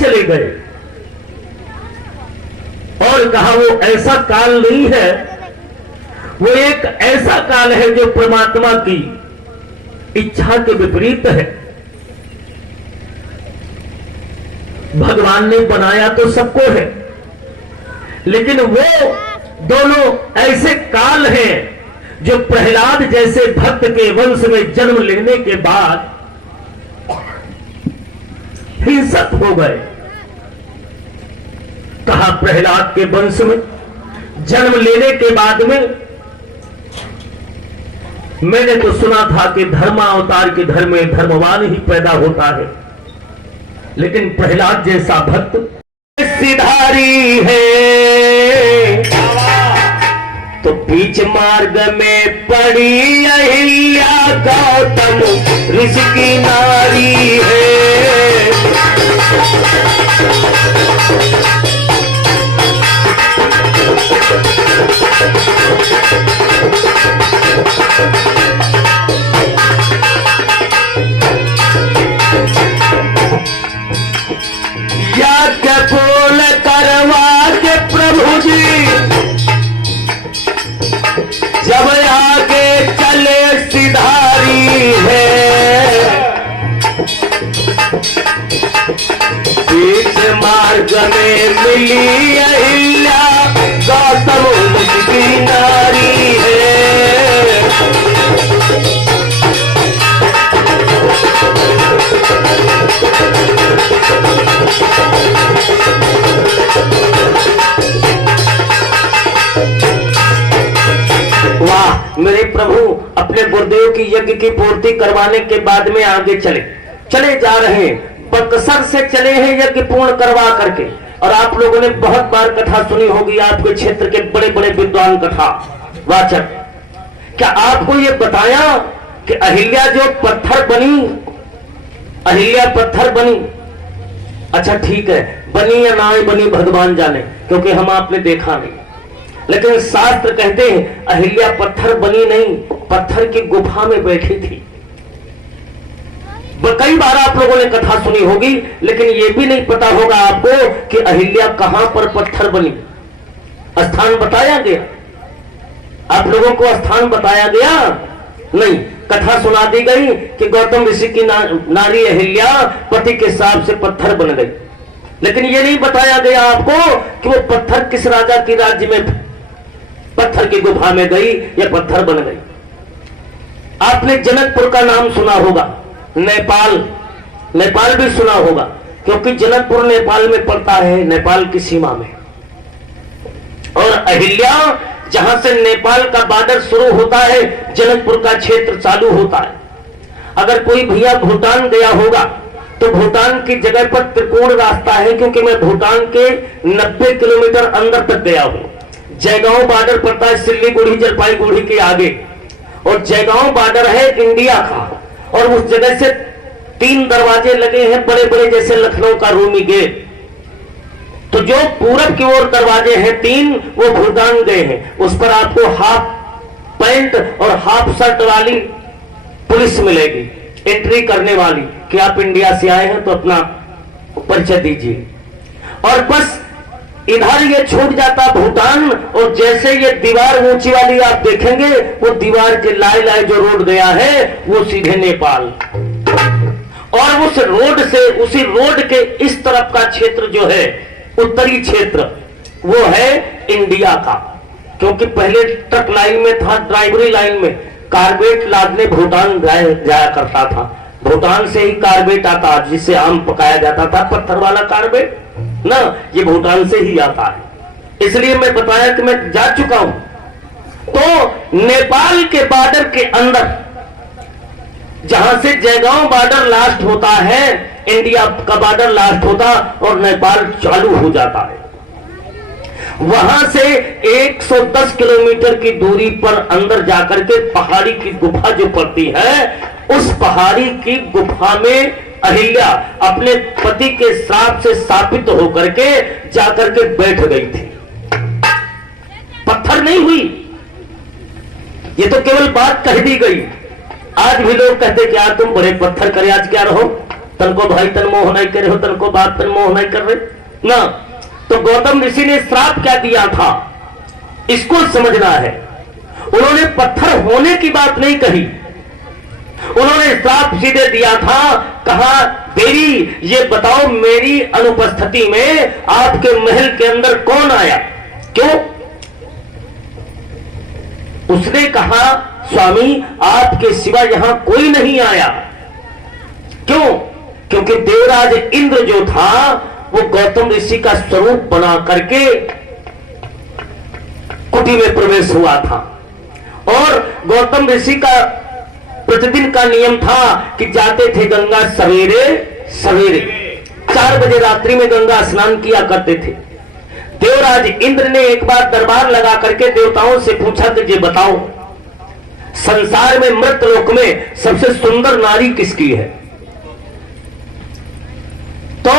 चले गए और कहा वो ऐसा काल नहीं है, वो एक ऐसा काल है जो परमात्मा की इच्छा के विपरीत है। भगवान ने बनाया तो सबको है, लेकिन वो दोनों ऐसे काल हैं जो प्रहलाद जैसे भक्त के वंश में जन्म लेने के बाद हिंसक हो गए। कहा प्रहलाद के वंश में जन्म लेने के बाद में मैंने तो सुना था कि धर्मावतार के घर में धर्मवान ही पैदा होता है, लेकिन प्रहलाद जैसा भक्त सिधारी है तो बीच मार्ग में पड़ी अहिल्या गौतम ऋषि की नारी है। यज्ञ बोल करवा के प्रभु जी जब आगे चले सिधारी है, बीच मार्ग में मिली अहिल्या गौतम ऋषि की नारी है। वाह मेरे प्रभु अपने गुरुदेव की यज्ञ की पूर्ति करवाने के बाद में आगे चले जा रहे हैं। बक्सर से चले हैं यज्ञ पूर्ण करवा करके। और आप लोगों ने बहुत बार कथा सुनी होगी, आपके क्षेत्र के बड़े बड़े विद्वान कथा वाचक। क्या आपको ये बताया कि अहिल्या जो पत्थर बनी, अहिल्या पत्थर बनी? अच्छा ठीक है, बनी या ना बनी भगवान जाने, क्योंकि हम आपने देखा नहीं। लेकिन शास्त्र कहते हैं अहिल्या पत्थर बनी नहीं, पत्थर की गुफा में बैठी थी। कई बार आप लोगों ने कथा सुनी होगी, लेकिन यह भी नहीं पता होगा आपको कि अहिल्या कहां पर पत्थर बनी। स्थान बताया गया? आप लोगों को स्थान बताया गया नहीं। कथा सुना दी गई कि गौतम ऋषि की नारी अहिल्या पति के साथ से पत्थर बन गई, लेकिन यह नहीं बताया गया आपको कि वो पत्थर किस राजा की राज्य में, पत्थर की गुफा में गई या पत्थर बन गई। आपने जनकपुर का नाम सुना होगा, नेपाल भी सुना होगा, क्योंकि जनकपुर नेपाल में पड़ता है, नेपाल की सीमा में। और अहिल्या जहां से नेपाल का बॉर्डर शुरू होता है, जनकपुर का क्षेत्र चालू होता है। अगर कोई भैया भूटान गया होगा तो भूटान की जगह पर त्रिकोण रास्ता है, क्योंकि मैं भूटान के 90 किलोमीटर अंदर तक गया हूं। जयगांव बॉर्डर पड़ता है सिल्लीगुड़ी जलपाईगुड़ी के आगे, और जयगांव बॉर्डर है इंडिया का। और उस जगह से 3 दरवाजे लगे हैं बड़े बड़े, जैसे लखनऊ का रूमी गेट। तो जो पूरब की ओर दरवाजे हैं 3, वो भूटान गए हैं। उस पर आपको हाफ पैंट और हाफ शर्ट वाली पुलिस मिलेगी एंट्री करने वाली, कि आप इंडिया से आए हैं तो अपना परिचय दीजिए। और बस इधर ये छूट जाता भूटान, और जैसे ये दीवार ऊंची वाली आप देखेंगे, वो दीवार के लाए लाए जो रोड गया है वो सीधे नेपाल। और उस रोड से, उसी रोड के इस तरफ का क्षेत्र जो है उत्तरी क्षेत्र, वो है इंडिया का। क्योंकि पहले ट्रक लाइन में था, ड्राइवरी लाइन में कार्बेट लादने भूटान जाया करता था। भूटान से ही कार्बेट आता, जिससे आम पकाया जाता था, पत्थर वाला कार्बेट ना, ये भूटान से ही आता है। इसलिए मैं बताया कि मैं जा चुका हूं। तो नेपाल के बॉर्डर के अंदर, जहां से जयगांव बॉर्डर लास्ट होता है, इंडिया का बॉर्डर लास्ट होता और नेपाल चालू हो जाता है, वहां से 110 किलोमीटर की दूरी पर अंदर जाकर के पहाड़ी की गुफा जो पड़ती है, उस पहाड़ी की गुफा में अहिल्या अपने पति के श्राप से शापित होकर के जाकर के बैठ गई थी। पत्थर नहीं हुई, ये तो केवल बात कह दी गई। आज भी लोग कहते कि यार तुम बड़े पत्थर करे, आज क्या रहो, तनको भाई तन मोह नहीं करे हो, तनको बाप तन मोह नहीं कर रहे ना। तो गौतम ऋषि ने श्राप क्या दिया था इसको समझना है। उन्होंने पत्थर होने की बात नहीं कही, उन्होंने श्राप सीधे दिया था। कहा देवी ये बताओ मेरी अनुपस्थिति में आपके महल के अंदर कौन आया, क्यों? उसने कहा स्वामी आपके सिवा यहां कोई नहीं आया। क्यों? क्योंकि देवराज इंद्र जो था वो गौतम ऋषि का स्वरूप बना करके कुटी में प्रवेश हुआ था। और गौतम ऋषि का प्रतिदिन का नियम था कि जाते थे गंगा सवेरे सवेरे 4 बजे रात्रि में गंगा स्नान किया करते थे। देवराज इंद्र ने एक बार दरबार लगा करके देवताओं से पूछा कि ये बताओ संसार में मृत लोक में सबसे सुंदर नारी किसकी है? तो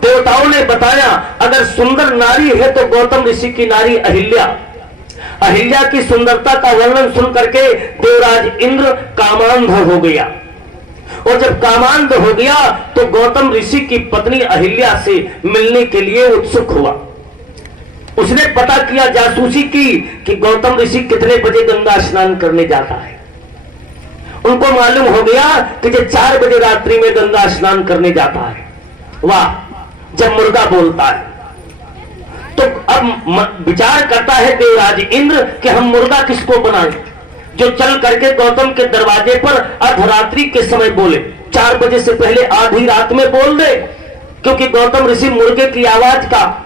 देवताओं ने बताया अगर सुंदर नारी है तो गौतम ऋषि की नारी अहिल्या। अहिल्या की सुंदरता का वर्णन सुन करके देवराज इंद्र कामांध हो गया। और जब कामांध हो गया तो गौतम ऋषि की पत्नी अहिल्या से मिलने के लिए उत्सुक हुआ। उसने पता किया, जासूसी की कि गौतम ऋषि कितने बजे गंगा स्नान करने जाता है। उनको मालूम हो गया कि जो 4 बजे रात्रि में गंगा स्नान करने जाता है। वाह, जब मुर्गा बोलता है तो अब विचार करता है देवराज इंद्र कि हम मुर्गा किसको बनाएं जो चल करके गौतम के दरवाजे पर अर्धरात्रि के समय बोले। 4 बजे से पहले आधी रात में बोल दे, क्योंकि गौतम ऋषि मुर्गे की आवाज का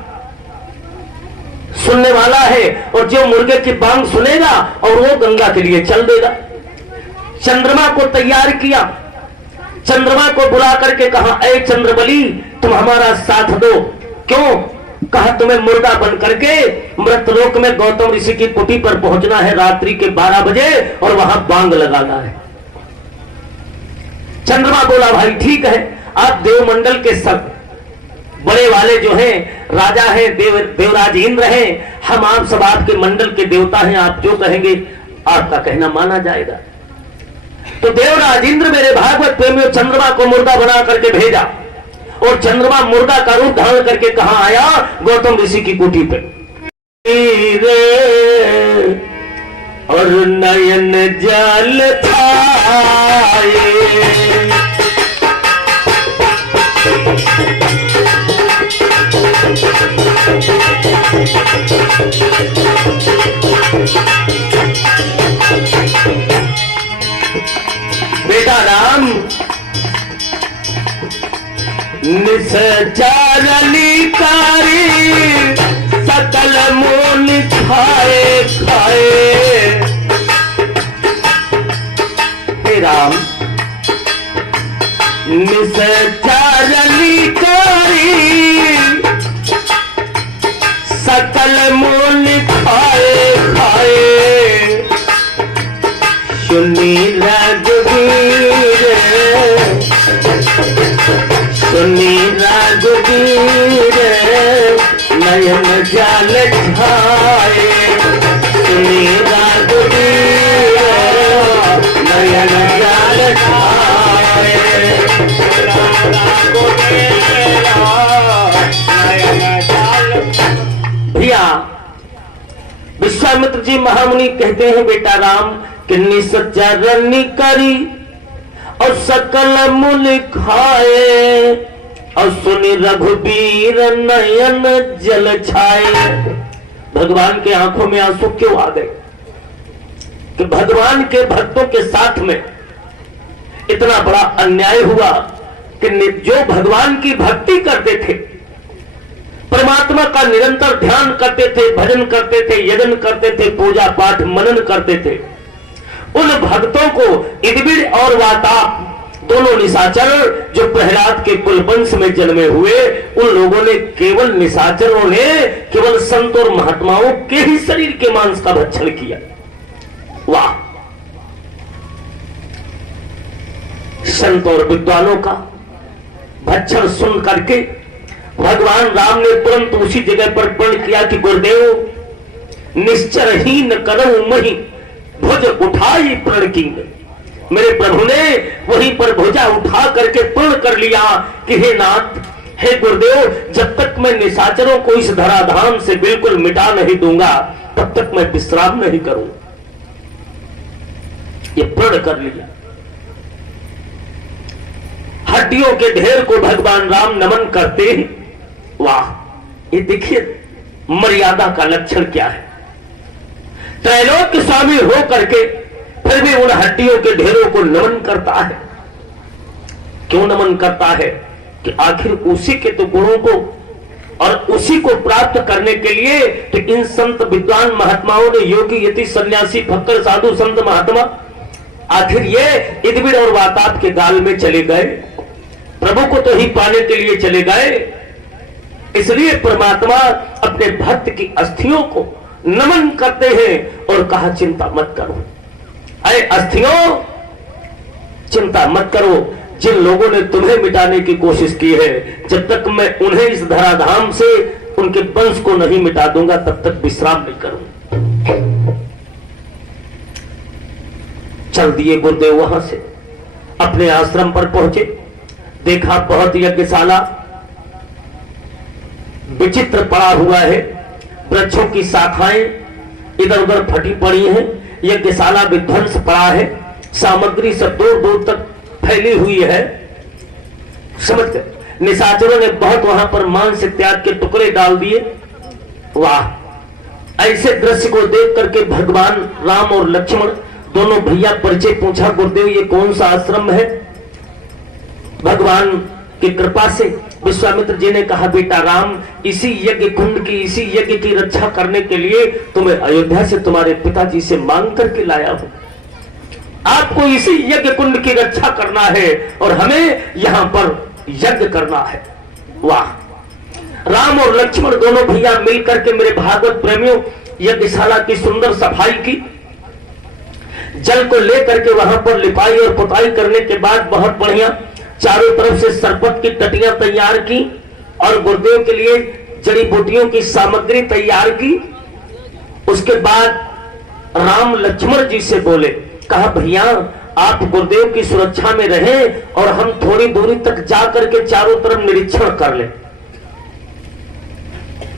सुनने वाला है और जो मुर्गे की बांग सुनेगा और वो गंगा के लिए चल देगा। चंद्रमा को तैयार किया, चंद्रमा को बुला करके कहा ऐ चंद्रबली तुम हमारा साथ दो। क्यों? कहा तुम्हें मुर्गा बन करके मृतलोक में गौतम ऋषि की कुटी पर पहुंचना है रात्रि के 12 बजे और वहां बांग लगाना है। चंद्रमा बोला भाई ठीक है, आप देवमंडल के सब बड़े वाले जो हैं राजा हैं, देवराज इंद्र हैं, हम आप सब आपके मंडल के देवता हैं, आप जो कहेंगे आपका कहना माना जाएगा। तो देवराज इंद्र मेरे भागवत प्रेमियों चंद्रमा को मुर्गा बना करके भेजा और चंद्रमा मुर्गा का रूप धारण करके कहां आया? गौतम ऋषि की कुटी पे। और नयन जल छाए बेटा राम निसचारली कारी सकल मोन खाए खाए। हे राम निसचारली कारी सकल मोन खाए खाए। सुनी रघुवीर सुनी रघुवीर नयन जल छाए। सुनी रघुवीर नयन जल छाए। भैया विश्वामित्र जी महामुनि कहते हैं बेटा राम कि निसचरनी करी और सकल मुनि खाए और सुनी रघुबीर नयन जल छाए। भगवान के आंखों में आंसू क्यों आ गए कि भगवान के भक्तों के साथ में इतना बड़ा अन्याय हुआ कि जो भगवान की भक्ति करते थे, परमात्मा का निरंतर ध्यान करते थे, भजन करते थे, यजन करते थे, पूजा पाठ मनन करते थे, उन भक्तों को इदबिड़ और वाताप दोनों निशाचर जो प्रहलाद के कुलवंश में जन्मे हुए, उन लोगों ने केवल निशाचरों ने केवल संत और महात्माओं के ही शरीर के मांस का भक्षण किया। वाह, संत और विद्वानों का भक्षण सुन करके भगवान राम ने तुरंत उसी जगह पर प्रण किया कि गुरुदेव निश्चरहीन करऊं मही भुज उठाई प्रण की। मेरे प्रभु ने वहीं पर भुजा उठा करके पूर्ण कर लिया कि हे नाथ, हे गुरुदेव, जब तक मैं निशाचरों को इस धराधाम से बिल्कुल मिटा नहीं दूंगा तब तक मैं विश्राम नहीं करूंगा। ये प्रण कर लिया। हड्डियों के ढेर को भगवान राम नमन करते ही, वाह, ये देखिए मर्यादा का लक्षण क्या है। त्रैलोक स्वामी हो करके फिर भी उन हड्डियों के ढेरों को नमन करता है। क्यों नमन करता है? कि आखिर उसी के तो गुणों को और उसी को प्राप्त करने के लिए तो इन संत विद्वान महात्माओं ने, योगी यति सन्यासी फक्कर साधु संत महात्मा, आखिर ये इदबिड़ और वाताप के गाल में चले गए, प्रभु को तो ही पाने के लिए चले गए। इसलिए परमात्मा अपने भक्त की अस्थियों को नमन करते हैं और कहा चिंता मत करो, अरे अस्थियों चिंता मत करो। जिन लोगों ने तुम्हें मिटाने की कोशिश की है, जब तक मैं उन्हें इस धराधाम से उनके वंश को नहीं मिटा दूंगा तब तक विश्राम नहीं करूंगा। चल दिए गुरुदेव वहां से, अपने आश्रम पर पहुंचे। देखा बहुत यज्ञशाला विचित्र पड़ा हुआ है, वृक्षों की शाखाएं इधर उधर फटी पड़ी हैं, यज्ञशाला विध्वंस पड़ा है, सामग्री सब दूर दूर तक फैली हुई है। समझ गए? निशाचरों ने बहुत वहां पर मांस इत्यादि के टुकड़े डाल दिए। वाह, ऐसे दृश्य को देख करके भगवान राम और लक्ष्मण दोनों भैया परिचय पूछा, गुरुदेव ये कौन सा आश्रम है? भगवान की कृपा से विश्वामित्र जी ने कहा, बेटा राम, इसी यज्ञ कुंड की, इसी यज्ञ की रक्षा करने के लिए तुम्हें अयोध्या से तुम्हारे पिताजी से मांग करके लाया हूं। आपको इसी यज्ञ कुंड की रक्षा करना है और हमें यहां पर यज्ञ करना है। वाह, राम और लक्ष्मण दोनों भैया मिलकर के मेरे भागवत प्रेमियों यज्ञशाला की सुंदर सफाई की, जल को लेकर के वहां पर लिपाई और पुताई करने के बाद बहुत बढ़िया चारों तरफ से सरपत की टटियां तैयार की और गुरुदेव के लिए जड़ी बूटियों की सामग्री तैयार की। उसके बाद राम लक्ष्मण जी से बोले, कहा भैया आप गुरुदेव की सुरक्षा में रहें और हम थोड़ी दूरी तक जाकर के चारों तरफ निरीक्षण कर लें।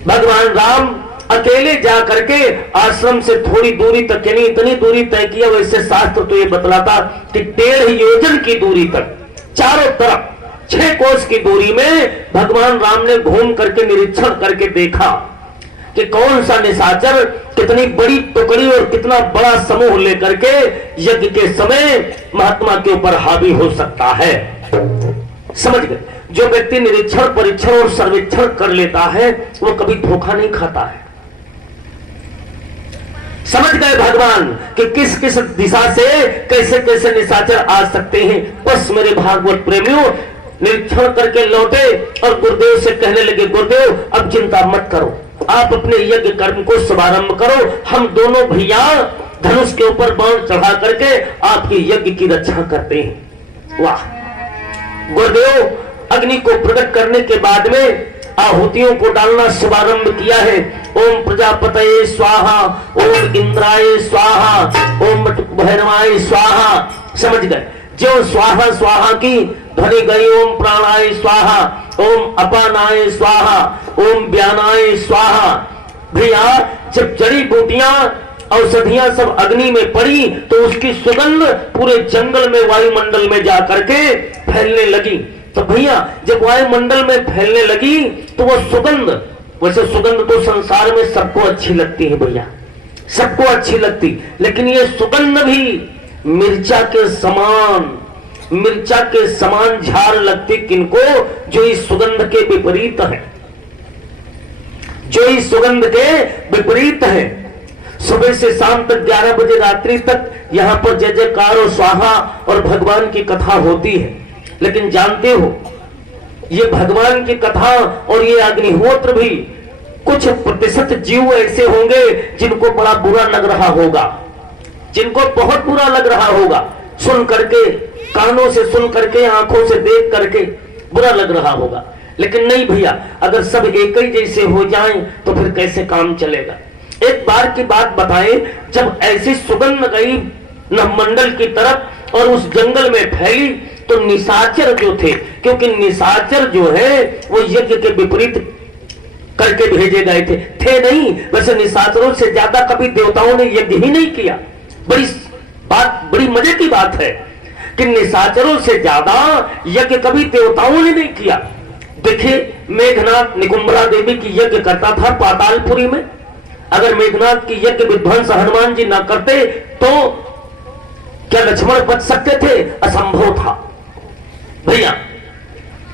भगवान राम अकेले जा करके आश्रम से थोड़ी दूरी तक, यानी इतनी दूरी तय किया, वैसे शास्त्र तो ये बतलाता कि 1.5 योजन की दूरी तक चारों तरफ 6 कोस की दूरी में भगवान राम ने घूम करके निरीक्षण करके देखा कि कौन सा निशाचर कितनी बड़ी टुकड़ी और कितना बड़ा समूह लेकर के यज्ञ के समय महात्मा के ऊपर हावी हो सकता है। समझ गए? जो व्यक्ति निरीक्षण परीक्षण और सर्वेक्षण कर लेता है वो कभी धोखा नहीं खाता है। समझ गए भगवान कि किस किस दिशा से कैसे कैसे निशाचर आ सकते हैं। बस मेरे भागवत प्रेमियों निरीक्षण करके लौटे और गुरुदेव से कहने लगे, गुरुदेव अब चिंता मत करो, आप अपने यज्ञ कर्म को शुभारंभ करो, हम दोनों भैया धनुष के ऊपर बाण चढ़ा करके आपकी यज्ञ की रक्षा करते हैं। वाह, गुरुदेव अग्नि को प्रकट करने के बाद में आहुतियों को डालना शुभारंभ किया है। ओम प्रजापतये स्वाहा, ओम इंद्राय स्वाहा, ओम भैरवाय स्वाहा। समझ गए? जो स्वाहा स्वाहा की ध्वनि गई, ओम प्राणाय स्वाहा, ओम अपानाय स्वाहा, ओम व्यानाय स्वाहा। भैया जब जड़ी बूटियां औषधियां सब अग्नि में पड़ी तो उसकी सुगंध पूरे जंगल में वायुमंडल में जाकर के फैलने लगी। तो भैया जब वायुमंडल में फैलने लगी तो वो सुगंध, वैसे सुगंध तो संसार में सबको अच्छी लगती है भैया, सबको अच्छी लगती, लेकिन ये सुगंध भी मिर्चा के समान झाड़ लगती किनको? जो इस सुगंध के विपरीत है, जो इस सुगंध के विपरीत है। सुबह से शाम तक 11 बजे रात्रि तक यहाँ पर जय जयकार और स्वाहा और भगवान की कथा होती है, लेकिन जानते हो ये भगवान की कथा और ये अग्निहोत्र भी कुछ प्रतिशत जीव ऐसे होंगे जिनको बड़ा बुरा लग रहा होगा, जिनको बहुत बुरा लग रहा होगा, सुन करके, कानों से सुन करके, आंखों से देख करके बुरा लग रहा होगा। लेकिन नहीं भैया, अगर सब एक ही जैसे हो जाएं तो फिर कैसे काम चलेगा। एक बार की बात बताएं, जब ऐसी सुगंध गई नभमंडल की तरफ और उस जंगल में फैली तो निशाचर जो थे, क्योंकि निशाचर जो है वो यज्ञ के विपरीत करके भेजे गए थे नहीं। वैसे निशाचरों से ज्यादा कभी देवताओं ने यज्ञ ही नहीं किया। बड़ी मजे की बात है कि निशाचरों से ज्यादा यज्ञ कभी देवताओं ने नहीं किया। देखिए, मेघनाथ निकुंभरा देवी की यज्ञ करता था पातालपुरी में। अगर मेघनाथ की यज्ञ विध्वंस हनुमान जी ना करते तो क्या लक्ष्मण बच सकते थे? असंभव था भैया।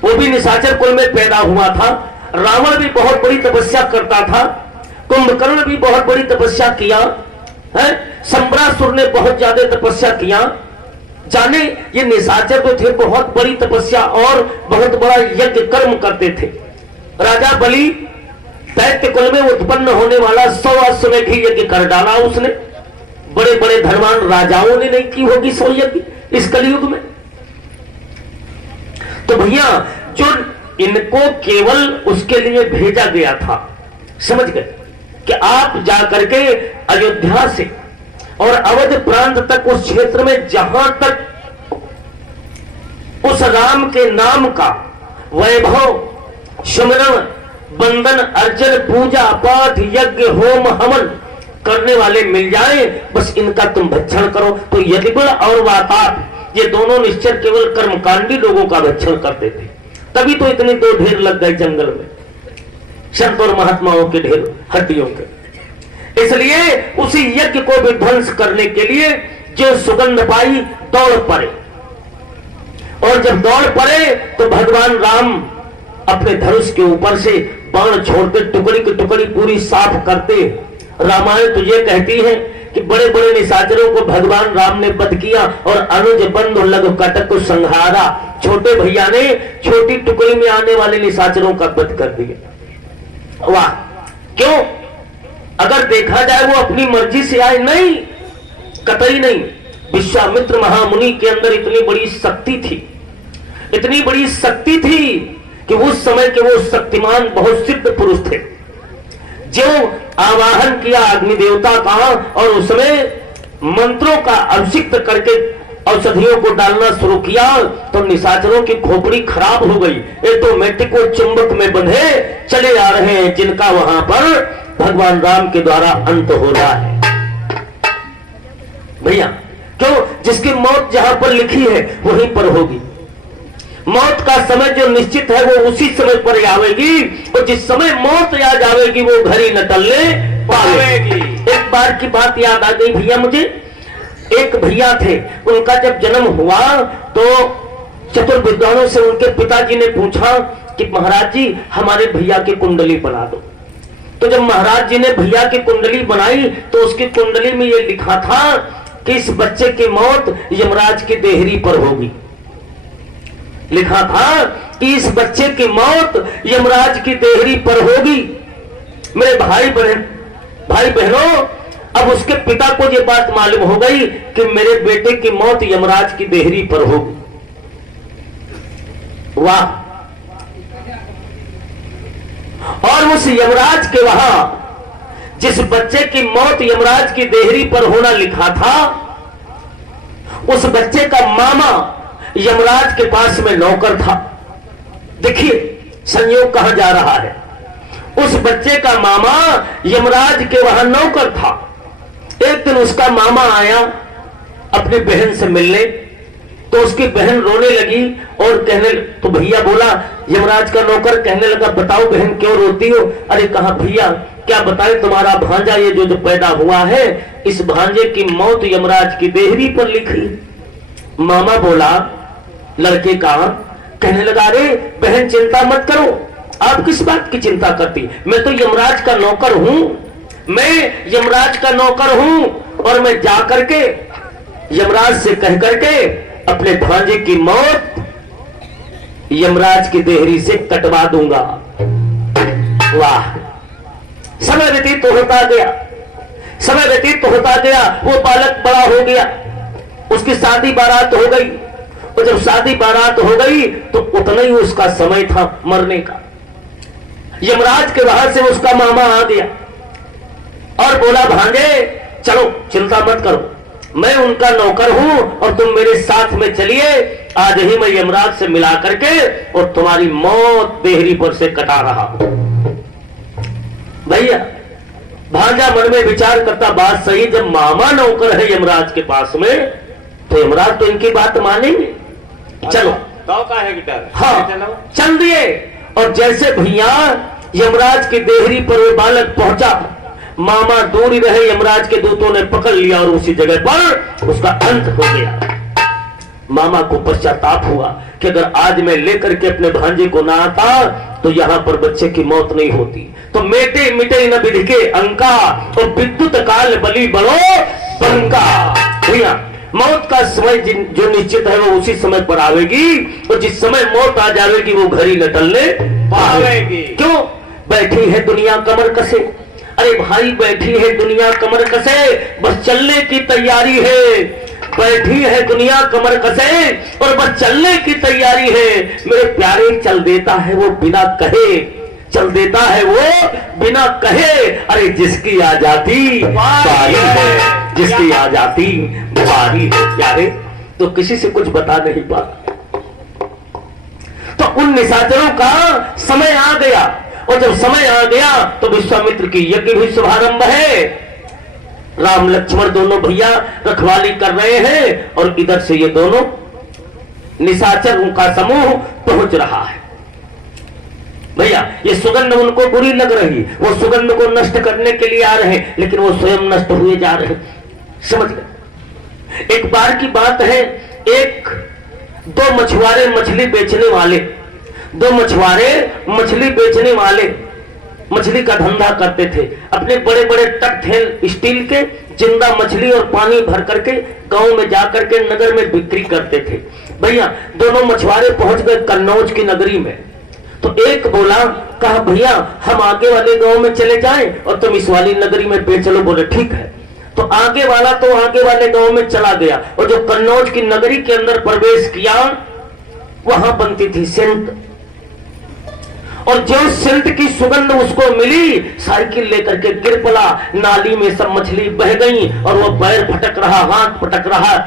वो भी निशाचर कुल में पैदा हुआ था। रावण भी बहुत बड़ी तपस्या करता था, कुंभकर्ण भी बहुत बड़ी तपस्या किया है, संबरासुर ने बहुत ज्यादा तपस्या किया। जाने ये निशाचर जो थे बहुत बड़ी तपस्या और बहुत बड़ा यज्ञ कर्म करते थे। राजा बलि दैत्य कुल में उत्पन्न होने वाला 100 अश्वमेध यज्ञ कर डाला उसने। बड़े बड़े धनवान राजाओं ने नहीं की होगी 100 यज्ञ इस कलयुग में। तो भैया, जो इनको केवल उसके लिए भेजा गया था, समझ गए कि आप जाकर के अयोध्या से और अवध प्रांत तक उस क्षेत्र में जहां तक उस राम के नाम का वैभव, सुमिरन, बंदन, अर्चन, पूजा पाठ, यज्ञ, होम, हवन करने वाले मिल जाए, बस इनका तुम भक्षण करो। तो यदिगुण और वाताप ये दोनों निश्चय केवल कर्मकांडी लोगों का भक्षण करते थे। तभी तो इतने दो ढेर लग गए जंगल में, संत और महात्माओं के ढेर, हड्डियों के। इसलिए उसी यज्ञ को विध्वंस करने के लिए जो सुगंध पाई दौड़ पड़े, और जब दौड़ पड़े तो भगवान राम अपने धनुष के ऊपर से बाण छोड़ते टुकड़ी की टुकड़ी पूरी साफ करते। रामायण तो ये कहती है कि बड़े बड़े निशाचरों को भगवान राम ने वध किया और अनुज बंधु लघु कटक को संहारा। छोटे भैया ने छोटी टुकड़ी में आने वाले निशाचरों का वध कर दिया। वाह! क्यों? अगर देखा जाए वो अपनी मर्जी से आए नहीं, कतई नहीं। विश्वामित्र महामुनि के अंदर इतनी बड़ी शक्ति थी, इतनी बड़ी शक्ति थी कि उस समय के वो शक्तिमान बहुत सिद्ध पुरुष थे। जो आवाहन किया अग्नि देवता का और उसमें मंत्रों का अभिषिक्त करके औषधियों को डालना शुरू किया तो निशाचरों की खोपड़ी खराब हो गई। ऑटोमेटिक वो चुंबक में बंधे चले आ रहे हैं, जिनका वहां पर भगवान राम के द्वारा अंत हो रहा है। भैया, क्यों? जिसकी मौत जहां पर लिखी है वहीं पर होगी। मौत का समय जो निश्चित है वो उसी समय पर आवेगी, और जिस समय मौत आ जाएगी वो घड़ी न टलने पावेगी। एक बार की बात याद आ गई भैया मुझे। एक भैया थे, उनका जब जन्म हुआ तो चतुर्विद्वानों से उनके पिताजी ने पूछा कि महाराज जी हमारे भैया की कुंडली बना दो। तो जब महाराज जी ने भैया की कुंडली बनाई तो उसकी कुंडली में ये लिखा था कि इस बच्चे की मौत यमराज की देहरी पर होगी। लिखा था कि इस बच्चे की मौत यमराज की देहरी पर होगी। मेरे भाई बहनों, अब उसके पिता को ये बात मालूम हो गई कि मेरे बेटे की मौत यमराज की देहरी पर होगी। वाह! और उस यमराज के वहां जिस बच्चे की मौत यमराज की देहरी पर होना लिखा था, उस बच्चे का मामा यमराज के पास में नौकर था। देखिए संयोग कहां जा रहा है। उस बच्चे का मामा यमराज के वहां नौकर था। एक दिन उसका मामा आया अपनी बहन से मिलने, तो उसकी बहन रोने लगी और कहने, तो भैया बोला, यमराज का नौकर कहने लगा, बताओ बहन क्यों रोती हो? अरे कहा भैया क्या बताए, तुम्हारा भांजा ये जो पैदा हुआ है, इस भांजे की मौत यमराज की देहरी पर लिखी। मामा बोला लड़के का, कहने लगा, अरे बहन चिंता मत करो, आप किस बात की चिंता करती, मैं तो यमराज का नौकर हूं, मैं यमराज का नौकर हूं, और मैं जा करके यमराज से कह करके अपने भांजे की मौत यमराज की देहरी से कटवा दूंगा। वाह! समय व्यतीत तो होता गया, समय व्यतीत तो होता गया, वो बालक बड़ा हो गया, उसकी शादी बारात हो गई, और जब शादी बारात हो गई तो उतना ही उसका समय था मरने का। यमराज के वहां से उसका मामा आ गया और बोला, भांजे चलो चिंता मत करो, मैं उनका नौकर हूं और तुम मेरे साथ में चलिए, आज ही मैं यमराज से मिला करके और तुम्हारी मौत देहरी पर से कटा रहा हूं। भैया भांजा मन में विचार करता, बात सही, जब मामा नौकर है यमराज के पास में तो यमराज तो इनकी बात मानेंगे। चलो का है गिटार, हाँ चल दिए। और जैसे भैया यमराज की देहरी पर वो बालक पहुंचा, मामा दूर ही रहे, यमराज के दूतों ने पकड़ लिया और उसी जगह पर उसका अंत हो गया। मामा को पश्चाताप हुआ कि अगर आज मैं लेकर के अपने भांजे को ना आता तो यहां पर बच्चे की मौत नहीं होती। तो मेटे मिटे न विधि के अंका और विद्युत काल बलि बड़ो बंका। भैया मौत का समय जो निश्चित है वो उसी समय पर आवेगी, और जिस समय मौत आ जाएगी वो घड़ी न टलने पावेगी। क्यों? बैठी है दुनिया कमर कसे, अरे भाई बैठी है दुनिया कमर कसे, बस चलने की तैयारी है। बैठी है दुनिया कमर कसे और बस चलने की तैयारी है। मेरे प्यारे चल देता है वो बिना कहे, चल देता है वो बिना कहे। अरे जिसकी आ जाती बारी है, जिसकी आ जाती बारी है प्यारे, तो किसी से कुछ बता नहीं पाता। तो उन निशाचरों का समय आ गया, और जब समय आ गया तो विश्वामित्र की यज्ञ भी शुभारंभ है। राम लक्ष्मण दोनों भैया रखवाली कर रहे हैं और इधर से ये दोनों निशाचरों का समूह पहुंच रहा है। भैया ये सुगंध उनको बुरी लग रही, वो सुगंध को नष्ट करने के लिए आ रहे हैं, लेकिन वो स्वयं नष्ट हुए जा रहे हैं। समझ गए? एक बार की बात है, एक दो मछुआरे मछली बेचने वाले, दो मछुआरे मछली बेचने वाले मछली का धंधा करते थे। अपने बड़े बड़े टक थे स्टील के, जिंदा मछली और पानी भर करके गांव में जाकर के नगर में बिक्री करते थे। भैया दोनों मछुआरे पहुंच गए कन्नौज की नगरी में। तो एक बोला, कहा भैया हम आगे वाले गांव में चले जाएं और तुम इस वाली नगरी में बेच लो। बोले ठीक है। तो आगे वाला तो आगे वाले गांव में चला गया, और जो कन्नौज की नगरी के अंदर प्रवेश किया वहां बनती थी सेंट, और जो सेंट की सुगंध उसको मिली, साइकिल लेकर के गिर पड़ा, नाली में सब मछली बह गई और वो पैर फटक रहा, हाथ फटक रहा।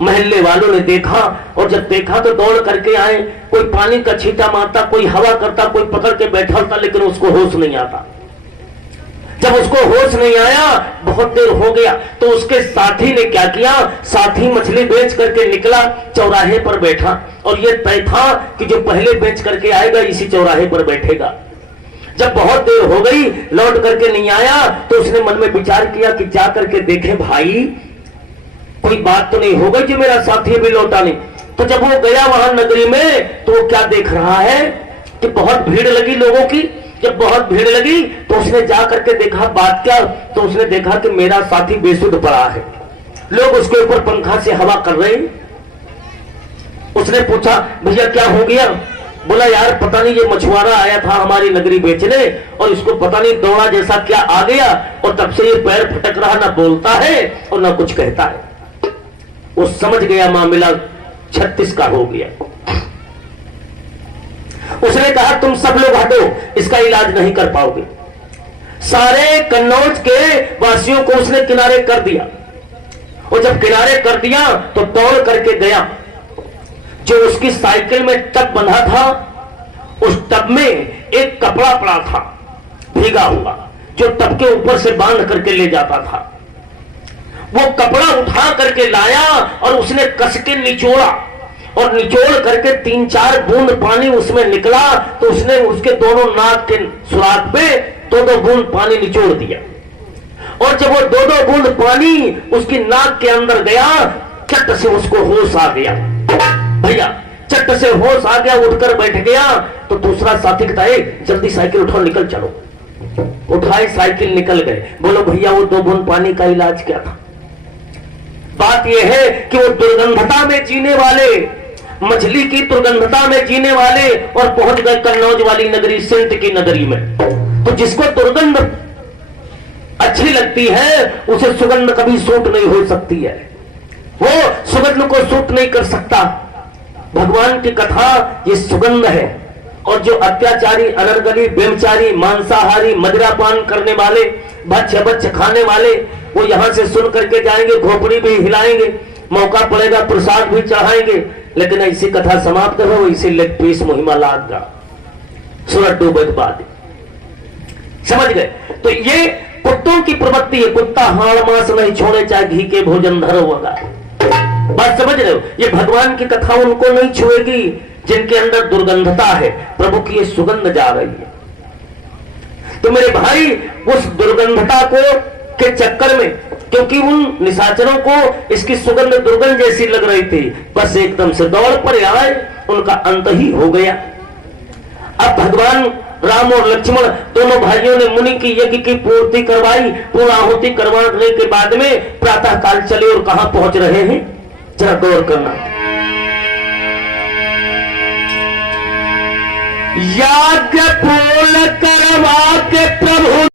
महल्ले वालों ने देखा, और जब देखा तो दौड़ करके आए। कोई पानी का छींटा मारता, कोई हवा करता, कोई पकड़ के बैठा होता, लेकिन उसको होश नहीं आता। जब उसको होश नहीं आया, बहुत देर हो गया, तो उसके साथी ने क्या किया, साथी मछली बेच करके निकला, चौराहे पर बैठा, और ये तय था कि जो पहले बेच करके आएगा इसी चौराहे पर बैठेगा। जब बहुत देर हो गई, लौट करके नहीं आया, तो उसने मन में विचार किया कि जा करके देखे भाई कोई बात तो नहीं हो गई जो मेरा साथी भी लौटा नहीं। तो जब वो गया वहां नगरी में, तो वो क्या देख रहा है कि बहुत भीड़ लगी लोगों की। जब बहुत भीड़ लगी तो उसने जा करके देखा बात क्या, तो उसने देखा कि मेरा साथी बेसुध पड़ा है, लोग उसके ऊपर पंखा से हवा कर रहे हैं। उसने पूछा भैया क्या हो गया? बोला यार पता नहीं, ये मछुआरा आया था हमारी नगरी बेचने और इसको पता नहीं दौड़ा जैसा क्या आ गया, और तब से ये पैर फटक रहा, ना बोलता है और ना कुछ कहता है। वो समझ गया मामला 36 का हो गया। उसने कहा तुम सब लोग हटो, इसका इलाज नहीं कर पाओगे। सारे कन्नौज के वासियों को उसने किनारे कर दिया, और जब किनारे कर दिया तो दौड़ करके गया। जो उसकी साइकिल में टब बंधा था, उस टब में एक कपड़ा पड़ा था भीगा हुआ, जो टब के ऊपर से बांध करके ले जाता था। वो कपड़ा उठा करके लाया और उसने कस के निचोड़ा, और निचोड़ करके 3-4 बूंद पानी उसमें निकला, तो उसने उसके दोनों नाक के सुराख पे 2-2 बूंद पानी निचोड़ दिया। और जब वो 2-2 बूंद पानी उसकी नाक के अंदर गया, चट से उसको होश आ गया। भैया चट से होश आ गया, उठकर बैठ गया। तो दूसरा साथी कहता है जल्दी साइकिल उठाओ, निकल चलो। उठाए साइकिल, निकल गए। बोलो भैया वो 2 बूंद पानी का इलाज क्या था? बात यह है कि वो दुर्गंधता में जीने वाले, मछली की दुर्गंधता में जीने वाले, और पहुंच गए कन्नौज वाली नगरी, सेंट की नगरी में। तो जिसको दुर्गंध अच्छी लगती है उसे सुगंध कभी सूट नहीं हो सकती है, वो सुगंध को सूट नहीं कर सकता। भगवान की कथा ये सुगंध है, और जो अत्याचारी, अनर्गली, व्यभिचारी, मांसाहारी, मदिरापान करने वाले, भक्ष्य खाने वाले, वो यहां से सुन करके जाएंगे, खोपड़ी भी हिलाएंगे, मौका पड़ेगा प्रसाद भी चढ़ाएंगे, लेकिन ऐसी कथा समाप्त करो, इसी लेग पीस मुहिमा लाग गा सूरज डूबे के बाद। समझ गए? तो ये कुत्तों की प्रवृत्ति है, कुत्ता हाड़ मांस नहीं छोड़े चाहे घी के भोजन धरो होगा। बात समझ रहे हो? ये भगवान की कथा उनको नहीं छुएगी जिनके अंदर दुर्गंधता है, प्रभु की ये सुगंध जा रही है। तो मेरे भाई उस दुर्गंधता को के चक्कर में, क्योंकि उन निशाचरों को इसकी सुगंध दुर्गंध जैसी लग रही थी, बस एकदम से दौड़ पर आए, उनका अंत ही हो गया। अब भगवान राम और लक्ष्मण दोनों भाइयों ने मुनि की यज्ञ की पूर्ति करवाई। पूर्णाहुति करवाने के बाद में प्रातः काल चले और कहां पहुंच रहे हैं, जरा गौर करना। याज्ञ पूर्ण करवा के प्रभु